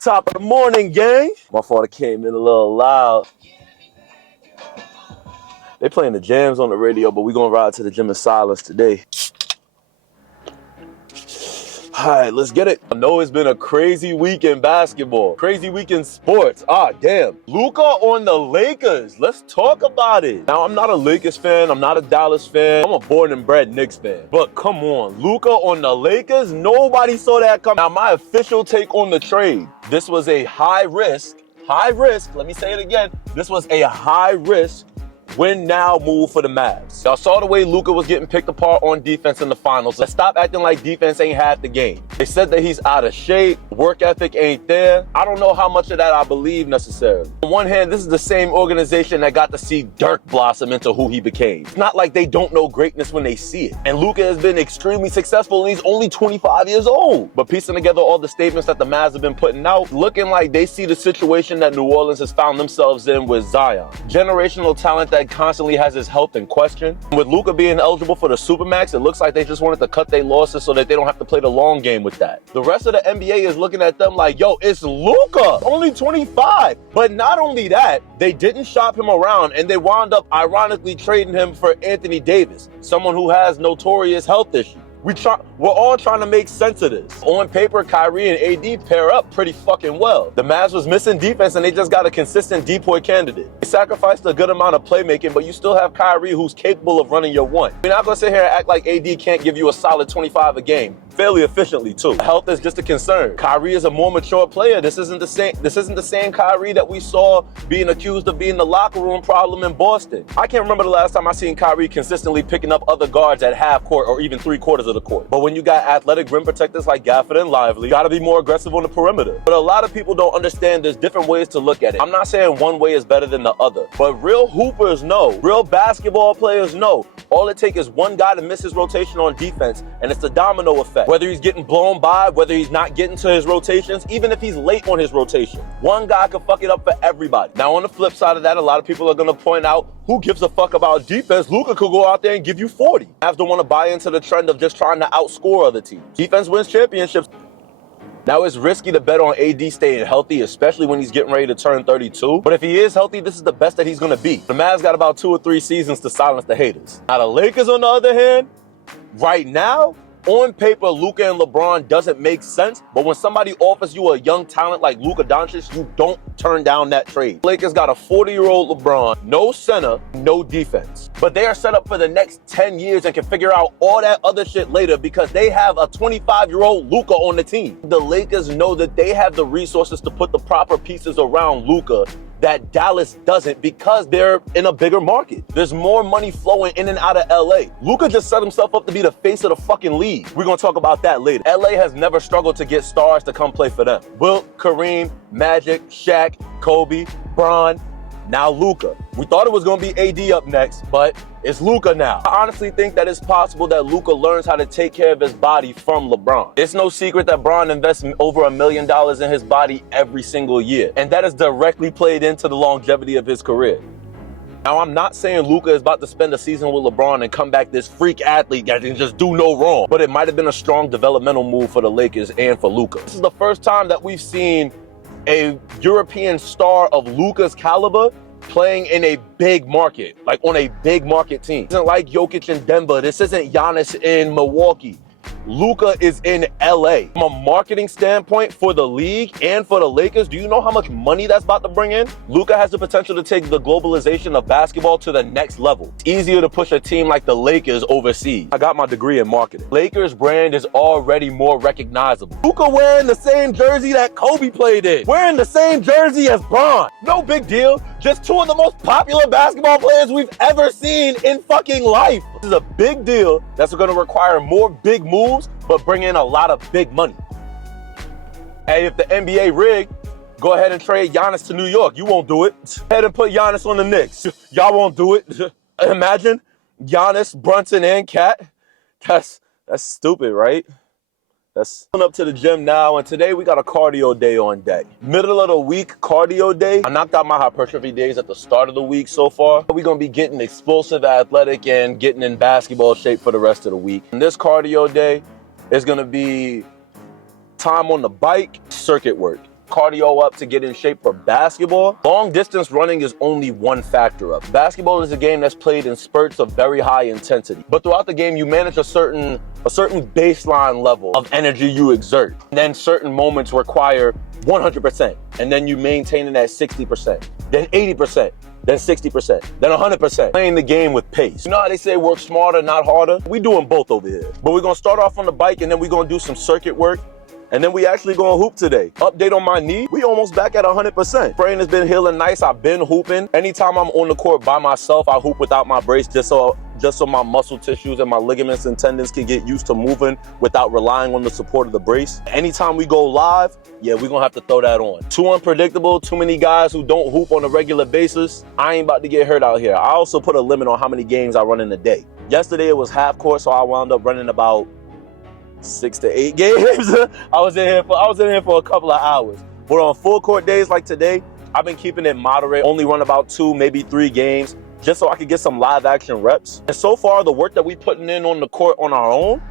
Top of the morning, gang. My father came in a little loud. They playing the jams on the radio, but we gonna ride to the gym in silence today. All right, let's get it. I know it's been a crazy week in basketball, crazy week in sports. Damn. Luka on the Lakers. Let's talk about it. Now, I'm not a Lakers fan. I'm not a Dallas fan. I'm a born and bred Knicks fan. But come on, Luka on the Lakers? Nobody saw that coming. Now, my official take on the trade. This was a high risk, let me say it again. This was a high risk win now move for the Mavs. Y'all saw the way Luka was getting picked apart on defense in the finals. Let's stop acting like defense ain't half the game. They said that he's out of shape, work ethic ain't there. I don't know how much of that I believe necessarily. On one hand, this is the same organization that got to see Dirk blossom into who he became. It's not like they don't know greatness when they see it. And Luka has been extremely successful and he's only 25 years old. But piecing together all the statements that the Mavs have been putting out, looking like they see the situation that New Orleans has found themselves in with Zion. Generational talent that constantly has his health in question. With Luka being eligible for the Supermax, it looks like they just wanted to cut their losses so that they don't have to play the long game with that. The rest of the NBA is looking at them like, yo, it's Luka, only 25. But not only that, they didn't shop him around and they wound up ironically trading him for Anthony Davis, someone who has notorious health issues. We're all trying to make sense of this. On paper, Kyrie and AD pair up pretty fucking well. The Mavs was missing defense and they just got a consistent depoy candidate. They sacrificed a good amount of playmaking, but you still have Kyrie who's capable of running your one. We're not gonna sit here and act like AD can't give you a solid 25 a game. Fairly efficiently too. Health is just a concern. Kyrie is a more mature player. This isn't the same Kyrie that we saw being accused of being the locker room problem in Boston. I can't remember the last time I seen Kyrie consistently picking up other guards at half court or even 3/4 of the court. But when you got athletic rim protectors like Gafford and Lively, you gotta be more aggressive on the perimeter. But a lot of people don't understand there's different ways to look at it. I'm not saying one way is better than the other, but real hoopers know, real basketball players know, all it takes is one guy to miss his rotation on defense and it's the domino effect. Whether he's getting blown by, whether he's not getting to his rotations, even if he's late on his rotation, one guy can fuck it up for everybody. Now on the flip side of that, a lot of people are gonna point out, who gives a fuck about defense? Luka could go out there and give you 40. Mavs don't want to buy into the trend of just trying to outscore other teams. Defense wins championships. Now it's risky to bet on AD staying healthy, especially when he's getting ready to turn 32. But if he is healthy, this is the best that he's gonna be. The Mavs got about 2 or 3 seasons to silence the haters. Now the Lakers, on the other hand, right now, on paper, Luka and LeBron doesn't make sense, but when somebody offers you a young talent like Luka Doncic, you don't turn down that trade. Lakers got a 40-year-old LeBron, no center, no defense. But they are set up for the next 10 years and can figure out all that other shit later because they have a 25-year-old Luka on the team. The Lakers know that they have the resources to put the proper pieces around Luka that Dallas doesn't because they're in a bigger market. There's more money flowing in and out of LA. Luka just set himself up to be the face of the fucking league. We're gonna talk about that later. LA has never struggled to get stars to come play for them. Wilt, Kareem, Magic, Shaq, Kobe, Bron, now Luka. We thought it was gonna be AD up next, but it's Luka now. I honestly think that it's possible that Luka learns how to take care of his body from LeBron. It's no secret that Bron invests over $1 million in his body every single year, and that has directly played into the longevity of his career. Now, I'm not saying Luka is about to spend a season with LeBron and come back this freak athlete that can just do no wrong, but it might have been a strong developmental move for the Lakers and for Luka. This is the first time that we've seen a European star of Luka's caliber playing in a big market, like on a big market team. This isn't like Jokic in Denver. This isn't Giannis in Milwaukee. Luka is in LA. From a marketing standpoint for the league and for the Lakers, do you know how much money that's about to bring in? Luka has the potential to take the globalization of basketball to the next level. It's easier to push a team like the Lakers overseas. I got my degree in marketing. Lakers brand is already more recognizable. Luka wearing the same jersey that Kobe played in. Wearing the same jersey as Bron. No big deal. Just 2 of the most popular basketball players we've ever seen in fucking life. This is a big deal that's going to require more big moves, but bring in a lot of big money. Hey, if the NBA rigged, go ahead and trade Giannis to New York. You won't do it. Go ahead and put Giannis on the Knicks. Y'all won't do it. Imagine Giannis, Brunson, and Cat. That's stupid, right? That's up to the gym now, and today we got a cardio day on deck. Middle of the week cardio day. I knocked out my hypertrophy days at the start of the week so far. We're gonna be getting explosive, athletic, and getting in basketball shape for the rest of the week. And this cardio day is gonna be time on the bike, circuit work. cardio up to get in shape for basketball, long distance running is only one factor of it. Basketball is a game that's played in spurts of very high intensity. But throughout the game, you manage a certain baseline level of energy you exert. And then certain moments require 100%. And then you maintain it at 60%, then 80%. Then 60%, then 100%. Playing the game with pace. You know how they say work smarter, not harder? We doing both over here. But we're gonna start off on the bike and then we're gonna do some circuit work. And then we actually gonna hoop today. Update on my knee, we almost back at 100%. Brain has been healing nice, I've been hooping. Anytime I'm on the court by myself, I hoop without my brace just so my muscle tissues and my ligaments and tendons can get used to moving without relying on the support of the brace. Anytime we go live, yeah, we're gonna have to throw that on. Too unpredictable, too many guys who don't hoop on a regular basis. I ain't about to get hurt out here. I also put a limit on how many games I run in a day. Yesterday it was half court, so I wound up running about 6 to 8 games. I was in here for a couple of hours. But on full court days like today, I've been keeping it moderate, only run about 2, maybe 3 games, just so I could get some live action reps. And so far, the work that we putting in on the court on our own,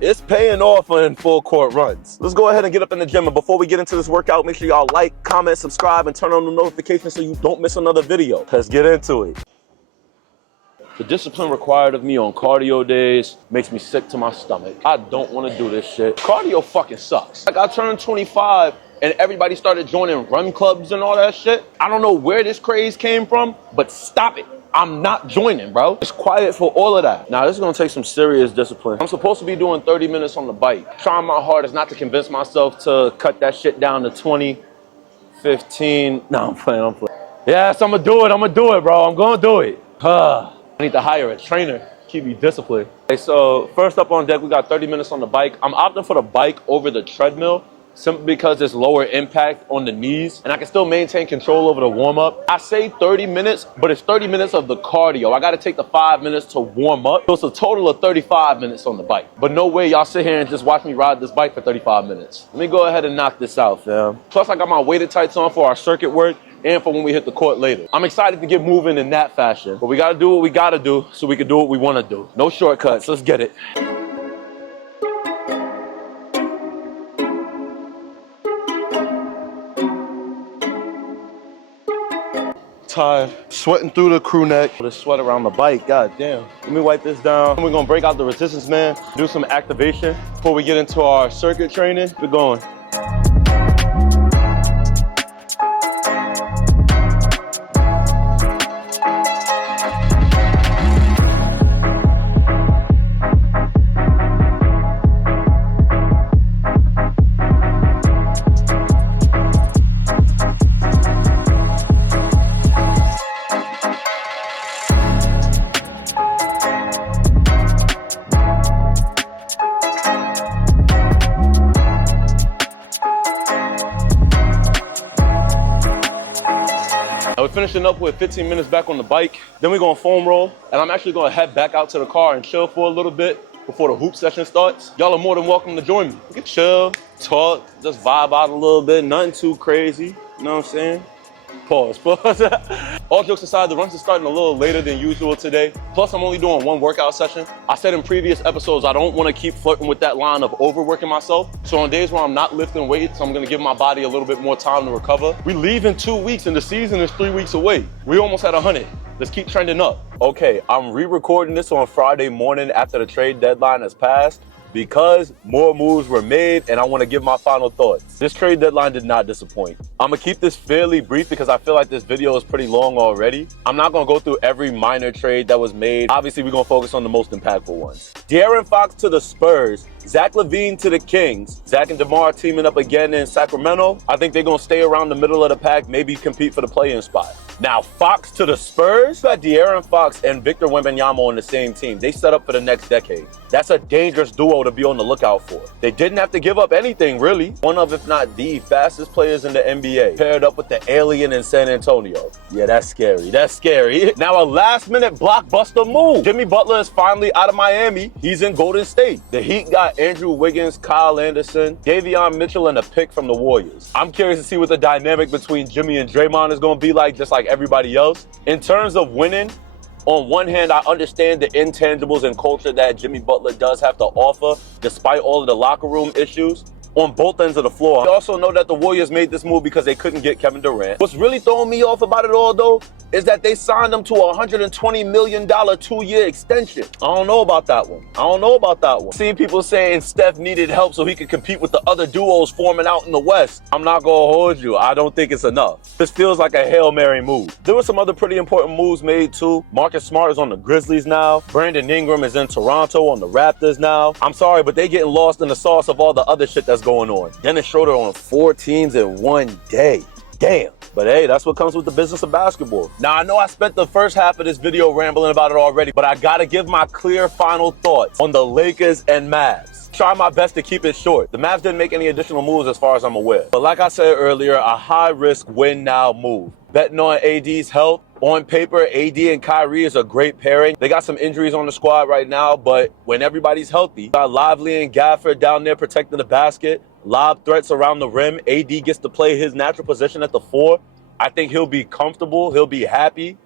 it's paying off in full court runs. Let's go ahead and get up in the gym. And before we get into this workout, make sure y'all like, comment, subscribe, and turn on the notifications so you don't miss another video. Let's get into it. The discipline required of me on cardio days makes me sick to my stomach. I don't want to do this shit. Cardio fucking sucks. Like, I turned 25 and everybody started joining run clubs and all that shit. I don't know where this craze came from, but stop it. I'm not joining, bro. It's quiet for all of that. Now, this is gonna take some serious discipline. I'm supposed to be doing 30 minutes on the bike. Trying my hardest not to convince myself to cut that shit down to 20, 15. No, I'm playing. Yes, I'm gonna do it, bro. I'm gonna do it. I need to hire a trainer, keep me disciplined. Okay, so first up on deck, we got 30 minutes on the bike. I'm opting for the bike over the treadmill simply because it's lower impact on the knees and I can still maintain control over the warm up. I say 30 minutes, but it's 30 minutes of the cardio. I gotta take the 5 minutes to warm up. So it's a total of 35 minutes on the bike. But no way y'all sit here and just watch me ride this bike for 35 minutes. Let me go ahead and knock this out, fam. Plus I got my weighted tights on for our circuit work and for when we hit the court later. I'm excited to get moving in that fashion, but we gotta do what we gotta do so we can do what we wanna do. No shortcuts, let's get it. Tired, sweating through the crew neck. The sweat around the bike, god damn. Let me wipe this down. We're gonna break out the resistance band, do some activation before we get into our circuit training. We're going. We're finishing up with 15 minutes back on the bike. Then we're gonna foam roll, and I'm actually gonna head back out to the car and chill for a little bit before the hoop session starts. Y'all are more than welcome to join me. We can chill, talk, just vibe out a little bit, nothing too crazy, you know what I'm saying? Pause. All jokes aside, the runs are starting a little later than usual today. Plus, I'm only doing 1 workout session. I said in previous episodes, I don't want to keep flirting with that line of overworking myself. So on days where I'm not lifting weights, I'm going to give my body a little bit more time to recover. We leave in 2 weeks and the season is 3 weeks away. We almost had 100. Let's keep trending up. Okay, I'm re-recording this on Friday morning after the trade deadline has passed, because more moves were made and I want to give my final thoughts. This trade deadline did not disappoint. I'm gonna keep this fairly brief because I feel like this video is pretty long already. I'm not gonna go through every minor trade that was made. Obviously, we're gonna focus on the most impactful ones. De'Aaron Fox to the Spurs, Zach LaVine to the Kings. Zach and DeMar teaming up again in Sacramento. I think they're gonna stay around the middle of the pack, maybe compete for the play-in spot. Now, Fox to the Spurs, got De'Aaron Fox and Victor Wembanyama on the same team. They set up for the next decade. That's a dangerous duo to be on the lookout for. They didn't have to give up anything, really. One of, if not the fastest players in the NBA, paired up with the alien in San Antonio. Yeah, that's scary. That's scary. Now, a last-minute blockbuster move. Jimmy Butler is finally out of Miami. He's in Golden State. The Heat got Andrew Wiggins, Kyle Anderson, Davion Mitchell, and a pick from the Warriors. I'm curious to see what the dynamic between Jimmy and Draymond is going to be like, just like everybody else. In terms of winning, on one hand, I understand the intangibles and culture that Jimmy Butler does have to offer, despite all of the locker room issues. on both ends of the floor. We also know that the Warriors made this move because they couldn't get Kevin Durant. What's really throwing me off about it all, though, is that they signed him to a $120 million 2-year extension. I don't know about that one. Seeing people saying Steph needed help so he could compete with the other duos forming out in the West. I'm not gonna hold you. I don't think it's enough. This feels like a Hail Mary move. There were some other pretty important moves made too. Marcus Smart is on the Grizzlies now. Brandon Ingram is in Toronto on the Raptors now. I'm sorry, but they getting lost in the sauce of all the other shit that's going on. Dennis Schroeder on 4 teams in one day. Damn. But hey, that's what comes with the business of basketball. Now, I know I spent the first half of this video rambling about it already, but I gotta give my clear final thoughts on the Lakers and Mavs. Try my best to keep it short. The Mavs didn't make any additional moves as far as I'm aware. But like I said earlier, a high-risk win-now move. Betting on AD's health. On paper, AD and Kyrie is a great pairing. They got some injuries on the squad right now, but when everybody's healthy, got Lively and Gafford down there protecting the basket, lob threats around the rim. AD gets to play his natural position at the 4. I think he'll be comfortable. He'll be happy.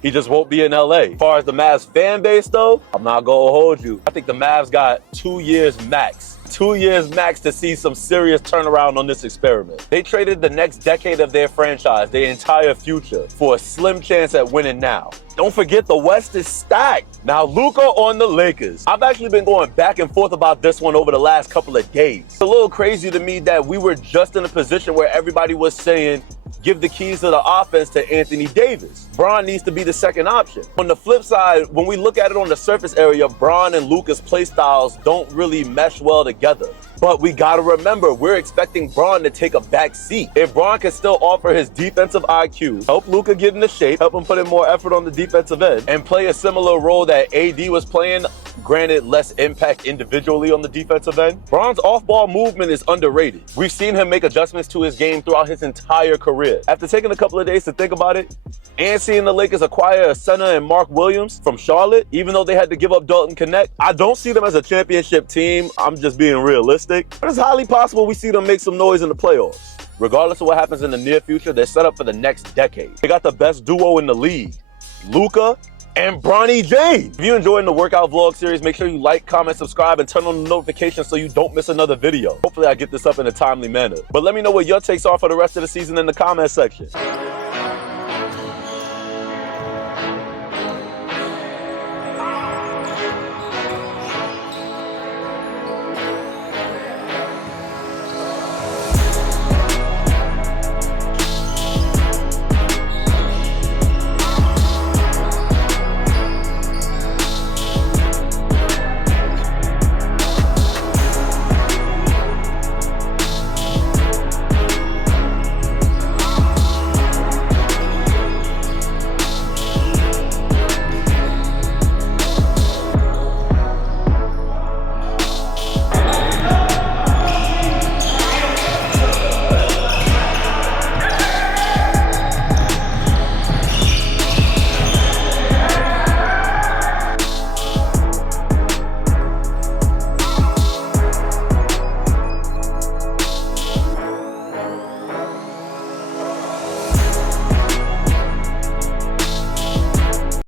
He just won't be in LA. As far as the Mavs fan base, though, I'm not gonna hold you. I think the Mavs got 2 years max. 2 years max to see some serious turnaround on this experiment. They traded the next decade of their franchise, their entire future, for a slim chance at winning now. Don't forget the West is stacked. Now, Luka on the Lakers. I've actually been going back and forth about this one over the last couple of days. It's a little crazy to me that we were just in a position where everybody was saying, give the keys to the offense to Anthony Davis. Bron needs to be the second option. On the flip side, when we look at it on the surface area, Bron and Luka's play styles don't really mesh well together. But we gotta remember, we're expecting Bron to take a back seat. If Bron can still offer his defensive IQ, help Luka get into shape, help him put in more effort on the defensive end, and play a similar role that AD was playing, granted less impact individually on the defensive end, Bron's off-ball movement is underrated. We've seen him make adjustments to his game throughout his entire career. After taking a couple of days to think about it, and seeing the Lakers acquire a center in Mark Williams from Charlotte, even though they had to give up Dalton Connect, I don't see them as a championship team. I'm just being realistic. But it's highly possible we see them make some noise in the playoffs. Regardless of what happens in the near future, they're set up for the next decade. They got the best duo in the league, Luka and Bronny James. If you're enjoying the workout vlog series, make sure you like, comment, subscribe, and turn on the notifications so you don't miss another video. Hopefully I get this up in a timely manner. But let me know what your takes are for the rest of the season in the comment section.